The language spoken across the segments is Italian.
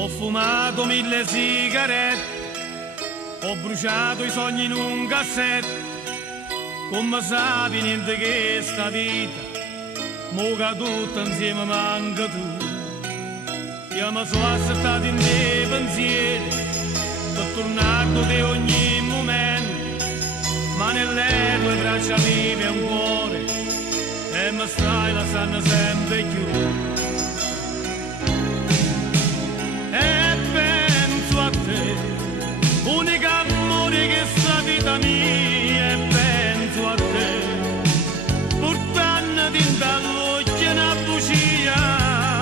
Ho fumato 1000 sigarette, ho bruciato i sogni in un cassetto, come sapi niente che sta vita, mo che tutto insieme manca tu. Io mi sono assettato in dei pensieri, per tornare da te ogni momento, ma nelle tue braccia vive un cuore, e mi stai lasciando sempre più. Unica amore che sta vita mia, e penso a te, portando in dall'occhio una bugia.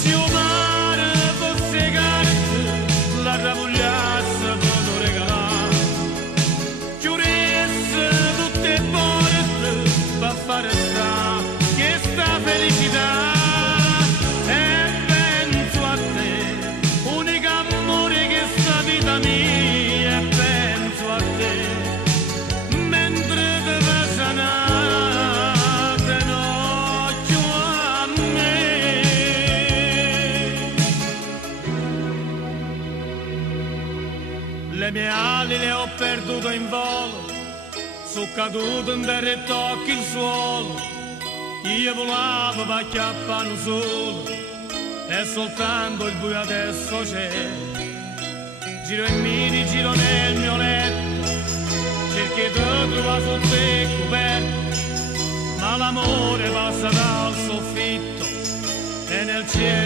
Se o mare fosse carta, la ravogliasse per regalare, chiudesse tutte le porte per fare sta che sta felicità. Le mie ali le ho perdute in volo, sono caduto in terra e tocchi il suolo. Io volavo per acchiappare un solo, e soltanto il buio adesso c'è. Giro e mi giro nel mio letto, cerchi di trovare sotto le coperte, ma l'amore passa dal soffitto e nel cielo